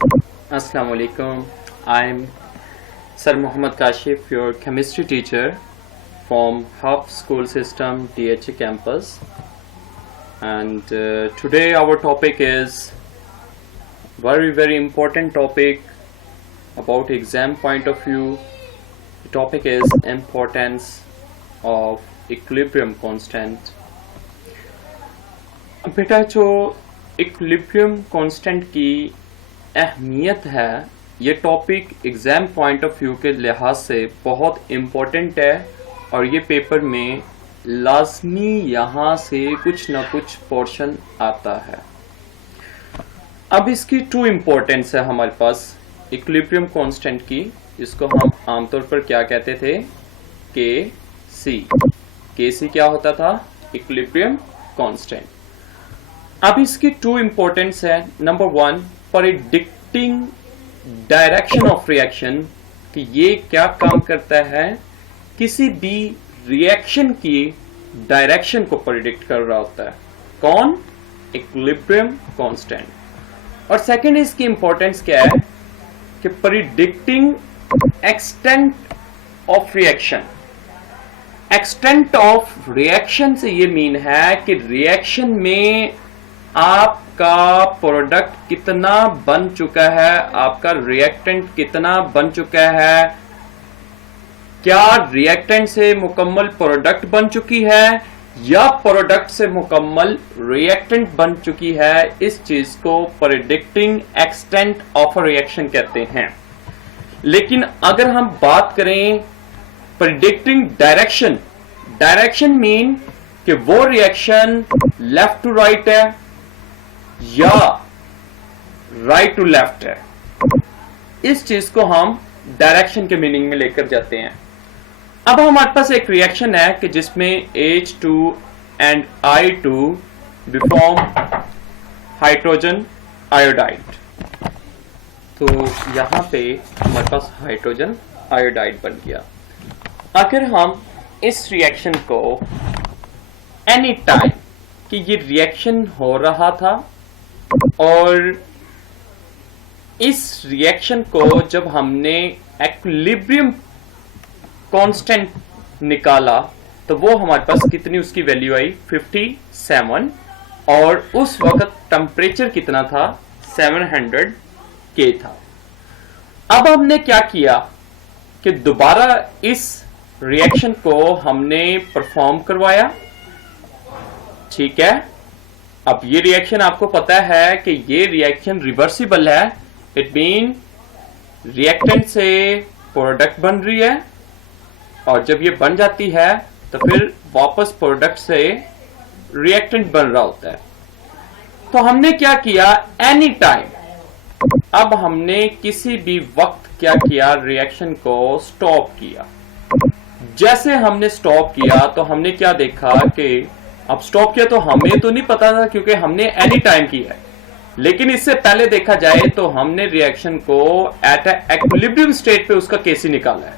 Assalamu alaikum. I'm Sir Muhammad Kashif, your chemistry teacher from Hub School System DHA campus. And today our topic is very important topic about exam point of view. The topic is importance of equilibrium constant. बेटा जो equilibrium constant की अहमियत है, ये topic exam point of view के लिहाज से बहुत इम्पोर्टेंट है और ये पेपर में लाजमी यहाँ से कुछ ना कुछ पोर्शन आता है। अब इसकी टू इम्पोर्टेंस है हमारे पास इक्विलिब्रियम कांस्टेंट की, जिसको हम आमतौर पर क्या कहते थे, के सी क्या होता था, इक्विलिब्रियम कांस्टेंट। अब इसकी टू इम्पोर्टेंस है। Number one, predicting direction of reaction, कि ये क्या काम करता है, किसी भी रिएक्शन की डायरेक्शन को प्रेडिक्ट कर रहा होता है। कौन? Equilibrium constant. और सेकंड इसकी इंपॉर्टेंस क्या है कि predicting extent of reaction. Extent of reaction से ये मीन है कि रिएक्शन में आपका प्रोडक्ट कितना बन चुका है, आपका रिएक्टेंट कितना बन चुका है, क्या रिएक्टेंट से मुकम्मल प्रोडक्ट बन चुकी है या प्रोडक्ट से मुकम्मल रिएक्टेंट बन चुकी है। इस चीज को प्रेडिक्टिंग एक्सटेंट ऑफ रिएक्शन कहते हैं। लेकिन अगर हम बात करें प्रेडिक्टिंग डायरेक्शन, डायरेक्शन मीन कि वो रिएक्शन लेफ्ट टू राइट है या राइट टू लेफ्ट है, इस चीज को हम डायरेक्शन के मीनिंग में लेकर जाते हैं। अब हमारे पास एक रिएक्शन है कि जिसमें H2 and I2 form hydrogen iodide. तो यहां पे हमारे पास हाइड्रोजन आयोडाइड बन गया। अगर हम इस रिएक्शन को एनी टाइम कि ये रिएक्शन हो रहा था और इस रिएक्शन को जब हमने इक्विलिब्रियम कांस्टेंट निकाला तो वो हमारे पास कितनी उसकी वैल्यू आई, 57, और उस वक्त टेम्परेचर कितना था, 700 के था। अब हमने क्या किया कि दोबारा इस रिएक्शन को हमने परफॉर्म करवाया। ठीक है, अब ये रिएक्शन आपको पता है कि ये रिएक्शन रिवर्सिबल है। इट मीन रिएक्टेंट से प्रोडक्ट बन रही है और जब ये बन जाती है तो फिर वापस प्रोडक्ट से रिएक्टेंट बन रहा होता है। तो हमने क्या किया, एनी टाइम, अब हमने किसी भी वक्त क्या किया, रिएक्शन को स्टॉप किया। जैसे हमने स्टॉप किया तो हमने क्या देखा कि अब स्टॉप किया तो हमें तो नहीं पता था क्योंकि हमने एनी टाइम किया है, लेकिन इससे पहले देखा जाए तो हमने रिएक्शन को एट इक्विलिब्रियम स्टेट पे उसका केसी निकाला है।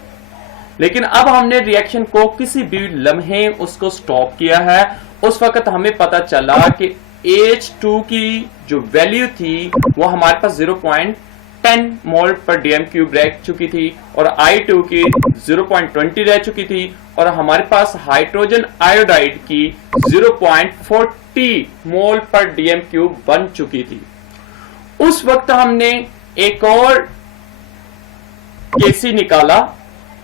लेकिन अब हमने रिएक्शन को किसी भी लम्हे उसको स्टॉप किया है। उस वक्त हमें पता चला कि H2 की जो वैल्यू थी वो हमारे पास 0.10 मोल पर डीएम क्यूब रह चुकी थी और I2 की 0.20 रह चुकी थी और हमारे पास हाइड्रोजन आयोडाइड की 0.40 मोल पर डीएम क्यूब बन चुकी थी। उस वक्त हमने एक और केसी निकाला।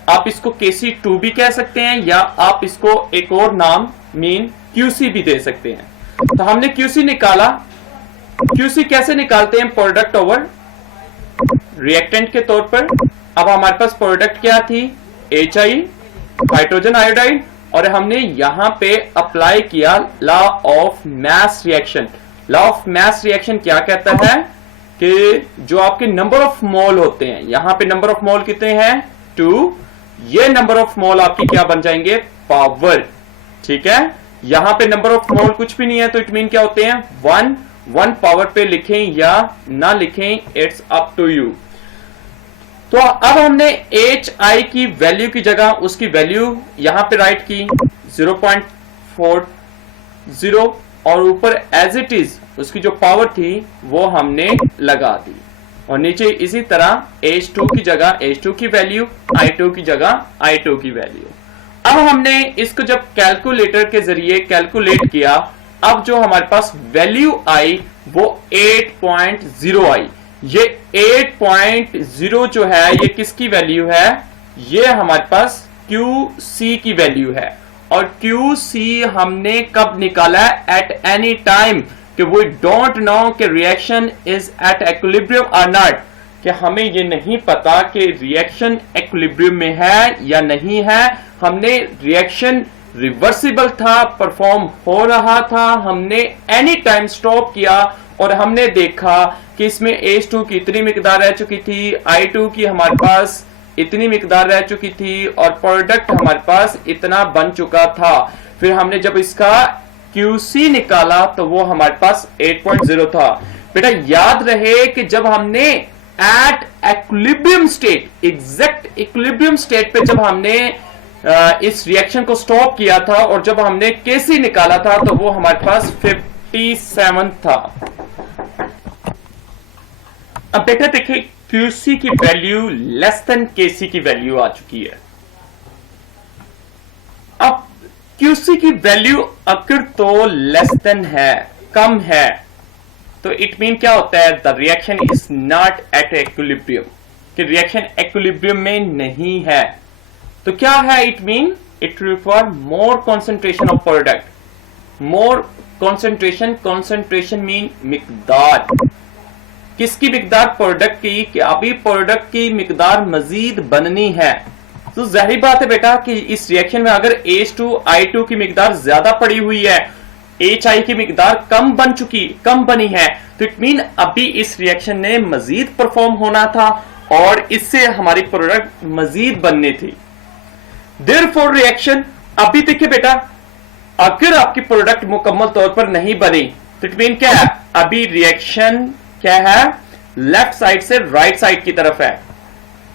आप इसको KC2 भी कह सकते हैं या आप इसको एक और नाम मीन QC भी दे सकते हैं। तो हमने QC निकाला। QC कैसे निकालते हैं, प्रोडक्ट ओवर रिएक्टेंट के तौर पर। अब हमारे पास प्रोडक्ट क्या थी, HI हाइड्रोजन आयोडाइड, और हमने यहां पे अप्लाई किया law of mass reaction. Law of mass reaction क्या कहता है कि जो आपके नंबर ऑफ मोल होते हैं, यहां पे नंबर ऑफ मोल कितने हैं, 2, ये नंबर ऑफ मोल आपकी क्या बन जाएंगे, पावर। ठीक है, यहां पे नंबर ऑफ मोल कुछ भी नहीं है तो इट मीन क्या होते हैं, 1 पावर पे लिखें या ना लिखें, इट्स अप टू यू। तो अब हमने HI की वैल्यू की जगह उसकी वैल्यू यहां पे राइट की 0.40 और ऊपर एज इट इज उसकी जो पावर थी वो हमने लगा दी। और नीचे इसी तरह H2 की जगह H2 की वैल्यू, I2 की जगह I2 की वैल्यू। अब हमने इसको जब कैलकुलेटर के जरिए कैलकुलेट किया, अब जो हमारे पास वैल्यू आई वो 8.0 आई। ये 8.0 जो है ये किसकी वैल्यू है? ये हमारे पास QC की वैल्यू है। और QC हमने कब निकाला है? एट एनी टाइम, कि वी डोंट नो कि रिएक्शन इज एट इक्विलिब्रियम और नॉट, कि हमें ये नहीं पता कि रिएक्शन इक्विलिब्रियम में है या नहीं है। हमने रिएक्शन रिवर्सिबल था, परफॉर्म हो रहा था, हमने एनी टाइम स्टॉप किया और हमने देखा कि इसमें H2 की इतनी मिकदार रह चुकी थी, I2 की हमारे पास इतनी मिकदार रह चुकी थी और प्रोडक्ट हमारे पास इतना बन चुका था। फिर हमने जब इसका QC निकाला तो वो हमारे पास 8.0 था। बेटा याद रहे कि जब हमने at equilibrium state, exact equilibrium state पे जब हमने इस रिएक्शन को स्टॉप किया था और जब हमने KC निकाला था तो वो हमारे पास 57 था। अब बेटा देखिए QC की वैल्यू लेस देन KC की वैल्यू आ चुकी है। अब QC की वैल्यू अगर तो लेस देन है, कम है, तो इट मीन क्या होता है? The reaction is not at equilibrium, कि रिएक्शन इक्विलिब्रियम में नहीं है। तो क्या है it mean? It require more concentration of product. More concentration, concentration mean मिकदार। किसकी मिकदार? प्रोडक्ट की, कि अभी प्रोडक्ट की मिकदार मजीद बननी है। तो जाहिर बात है बेटा कि इस रिएक्शन में अगर H2 I2 की मिकदार ज्यादा पड़ी हुई है, HI की मिकदार कम बनी है, तो इट मीन अभी इस रिएक्शन ने मजीद परफॉर्म होना था और इससे हमारी प्रोडक्ट मजीद बननी थी। देयरफॉर रिएक्शन, अभी देखिए बेटा अगर आपकी प्रोडक्ट मुकम्मल तौर पर नहीं बनी तो इट मीन क्या है? अभी रिएक्शन क्या है? लेफ्ट साइड से राइट साइड की तरफ है।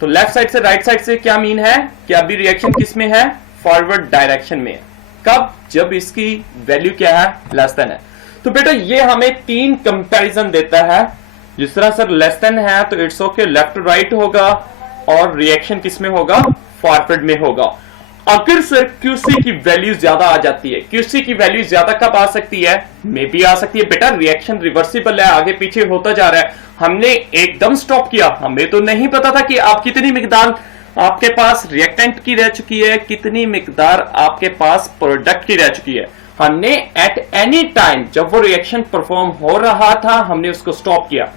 तो लेफ्ट साइड से राइट साइड से क्या मीन है? कि अभी रिएक्शन किस में है? फॉरवर्ड डायरेक्शन में। कब? जब इसकी वैल्यू क्या है? लेस देन है। तो बेटा ये हमें 3 कंपैरिजन देता है। जिस तरह सर लेस देन है तो इट्स ओके, लेफ्ट राइट होगा, और रिएक्शन किस में होगा? फॉरवर्ड में होगा। अगर सर QC की वैल्यू ज्यादा आ जाती है, QC की वैल्यू ज्यादा कब आ सकती है? मे भी आ सकती है बेटा, रिएक्शन रिवर्सिबल है, आगे पीछे होता जा रहा है, हमने एकदम स्टॉप किया, हमें तो नहीं पता था कि आप कितनी मिकदार आपके पास रिएक्टेंट की रह चुकी है, कितनी मिकदार आपके पास प्रोडक्ट की रह चुकी है। हमने एट एनी टाइम जब वो रिएक्शन परफॉर्म हो रहा था हमने उसको स्टॉप किया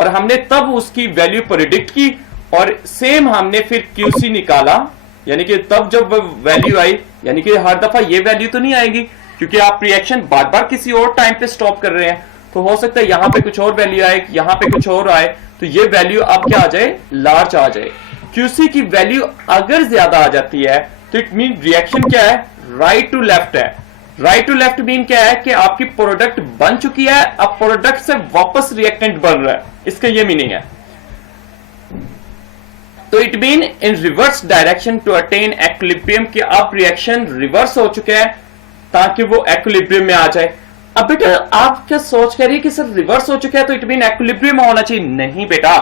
और हमने तब उसकी वैल्यू प्रेडिक्ट की और सेम हमने फिर QC निकाला, यानी कि तब जब वैल्यू आई, यानी कि हर दफा ये वैल्यू तो नहीं आएगी क्योंकि आप रिएक्शन बार बार किसी और टाइम पे स्टॉप कर रहे हैं, तो हो सकता है यहां पे कुछ और वैल्यू आए, यहां पे कुछ और आए, तो ये वैल्यू अब क्या आ जाए? लार्ज आ जाए। QC की वैल्यू अगर ज्यादा आ जाती है तो इट मीन रिएक्शन क्या है? राइट टू लेफ्ट है। राइट टू लेफ्ट मीन क्या है? कि आपकी प्रोडक्ट बन चुकी है, अब प्रोडक्ट से वापस रिएक्टेंट बन रहा है, इसका ये मीनिंग है। तो it mean in reverse direction to attain equilibrium, कि अब रिएक्शन रिवर्स हो चुका है ताकि वो इक्विलिब्रियम में आ जाए। अब बेटा आप क्या सोच कर रही है कि सर रिवर्स हो चुका है तो इट मीन इक्विलिब्रियम में होना चाहिए? नहीं बेटा,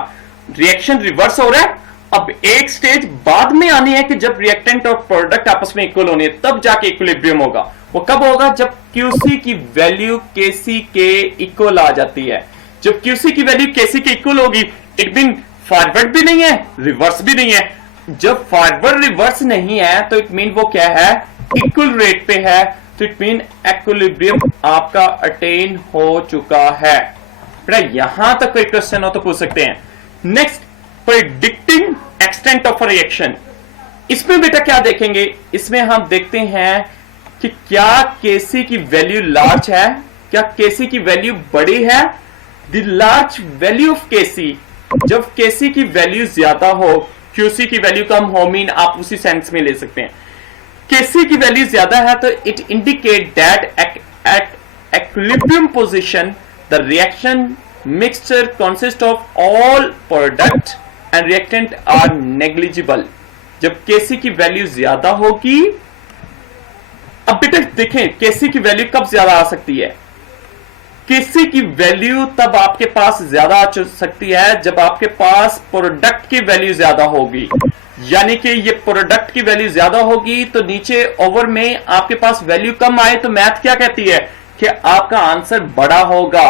रिएक्शन रिवर्स हो रहा है, अब एक स्टेज बाद में आनी है कि जब रिएक्टेंट और प्रोडक्ट आपस में इक्वल होनी है, तब जाके इक्विलिब्रियम होगा। वो कब होगा? जब QC की वैल्यू KC के इक्वल आ जाती है। जब QC की वैल्यू KC के इक्वल होगी इट मीन फॉरवर्ड भी नहीं है, रिवर्स भी नहीं है। जब फॉरवर्ड रिवर्स नहीं है तो इट मीन वो क्या है? इक्वल रेट पे है, तो इट मीन इक्विलिब्रियम आपका अटेन हो चुका है। बेटा यहां तक कोई क्वेश्चन हो तो पूछ सकते हैं। Next, predicting extent of a reaction. इसमें बेटा क्या देखेंगे? इसमें हम देखते हैं कि क्या KC की वैल्यू लार्ज है, क्या KC की वैल्यू बड़ी है। The large value of KC, जब KC की वैल्यू ज्यादा हो, QC की वैल्यू कम हो, मीन आप उसी सेंस में ले सकते हैं। KC की वैल्यू ज्यादा है तो it indicate that at equilibrium position the reaction mixture consist of all product and reactant are negligible. जब KC की वैल्यू ज्यादा होगी, अब बेटा देखें KC की वैल्यू कब ज्यादा आ सकती है? किसी की वैल्यू तब आपके पास ज्यादा आ सकती है जब आपके पास प्रोडक्ट की वैल्यू ज्यादा होगी। यानी कि ये प्रोडक्ट की वैल्यू ज्यादा होगी तो नीचे ओवर में आपके पास वैल्यू कम आए तो मैथ क्या कहती है कि आपका आंसर बड़ा होगा।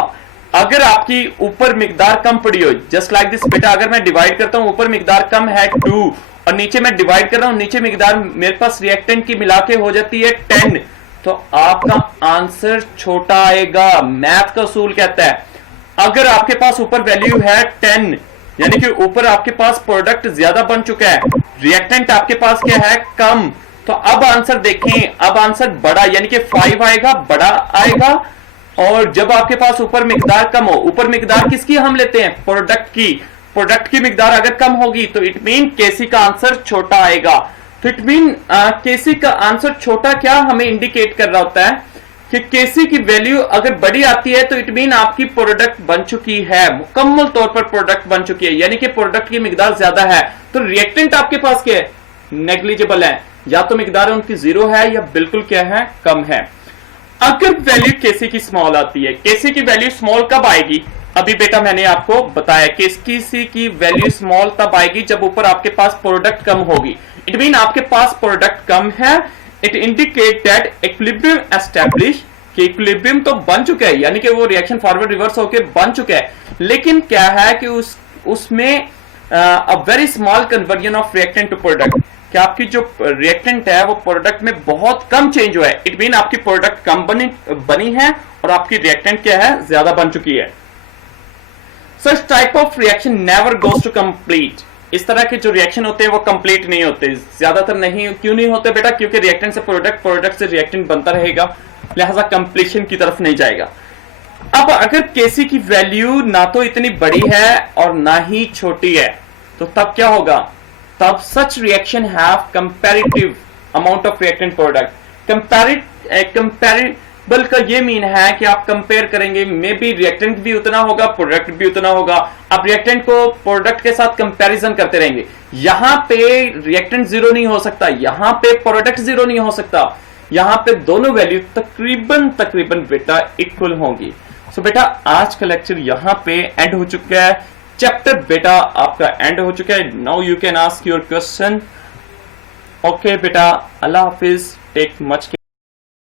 अगर आपकी ऊपर मिकदार कम पड़ी हो, जस्ट लाइक दिस बेटा, अगर मैं डिवाइड करता हूं, ऊपर मिकदार कम है 2 और नीचे मैं डिवाइड कर रहा हूं, नीचे मिकदार मेरे पास रिएक्टेंट की मिला के हो जाती है 10, तो आपका आंसर छोटा आएगा। मैथ का उसूल कहता है अगर आपके पास ऊपर वैल्यू है 10, यानी कि ऊपर आपके पास प्रोडक्ट ज्यादा बन चुका है, रिएक्टेंट आपके पास क्या है कम, तो अब आंसर देखें, अब आंसर बड़ा यानी कि 5 आएगा, बड़ा आएगा। और जब आपके पास ऊपर मिकदार कम हो, ऊपर मिकदार किसकी हम लेते हैं, प्रोडक्ट की, प्रोडक्ट की मिकदार अगर कम होगी तो इट मीन केसी का आंसर छोटा आएगा। तो इट मीन केसी का आंसर छोटा क्या हमें इंडिकेट कर रहा होता है कि केसी की वैल्यू अगर बड़ी आती है तो इट मीन आपकी प्रोडक्ट बन चुकी है, मुकम्मल तौर पर प्रोडक्ट बन चुकी है, यानी कि प्रोडक्ट की मिकदार ज्यादा है। तो रिएक्टेंट आपके पास क्या है, नेग्लिजिबल है, या तो मिकदार उनकी 0 है या बिल्कुल क्या है, कम है। अगर वैल्यू केसी की स्मॉल आती है, केसी की वैल्यू स्मॉल कब आएगी, अभी बेटा मैंने आपको बताया कि केसी की वैल्यू स्मॉल तब आएगी जब ऊपर आपके पास प्रोडक्ट कम होगी। इट मीन आपके पास प्रोडक्ट कम है, it indicate that equilibrium establish, कि इक्विलिब्रियम तो बन चुका है, यानी कि वो रिएक्शन फॉरवर्ड रिवर्स होके बन चुका है, लेकिन क्या है कि उसमें a very small conversion of reactant to product, कि आपकी जो रिएक्टेंट है वो प्रोडक्ट में बहुत कम चेंज हुआ है। इट मीन आपकी प्रोडक्ट कम बनी है और आपकी रिएक्टेंट क्या है, ज्यादा बन चुकी है। Such type of reaction never goes to complete. इस तरह के जो रिएक्शन होते हैं वो कंप्लीट नहीं होते, ज्यादातर नहीं। क्यों नहीं होते बेटा, क्योंकि रिएक्टेंट से प्रोडक्ट, प्रोडक्ट से रिएक्टेंट बनता रहेगा, लिहाजा कंप्लीशन की तरफ नहीं जाएगा। अब अगर केसी की वैल्यू ना तो इतनी बड़ी है और ना ही छोटी है, तो तब क्या होगा, तब such reaction have comparative amount of reactant product. Comparable का ये मीन है कि आप कंपेयर करेंगे, मे बी रिएक्टेंट भी उतना होगा, प्रोडक्ट भी उतना होगा, आप रिएक्टेंट को प्रोडक्ट के साथ कंपैरिजन करते रहेंगे। यहां पे रिएक्टेंट 0 नहीं हो सकता, यहां पे प्रोडक्ट 0 नहीं हो सकता, यहां पे दोनों वैल्यू तकरीबन बेटा इक्वल होंगी। सो बेटा आज का लेक्चर यहां पे एंड हो चुका है, चैप्टर बेटा आपका एंड हो चुका है। Now you can ask your question. Okay बेटा, अल्लाह हाफिज, टेक मच केयर।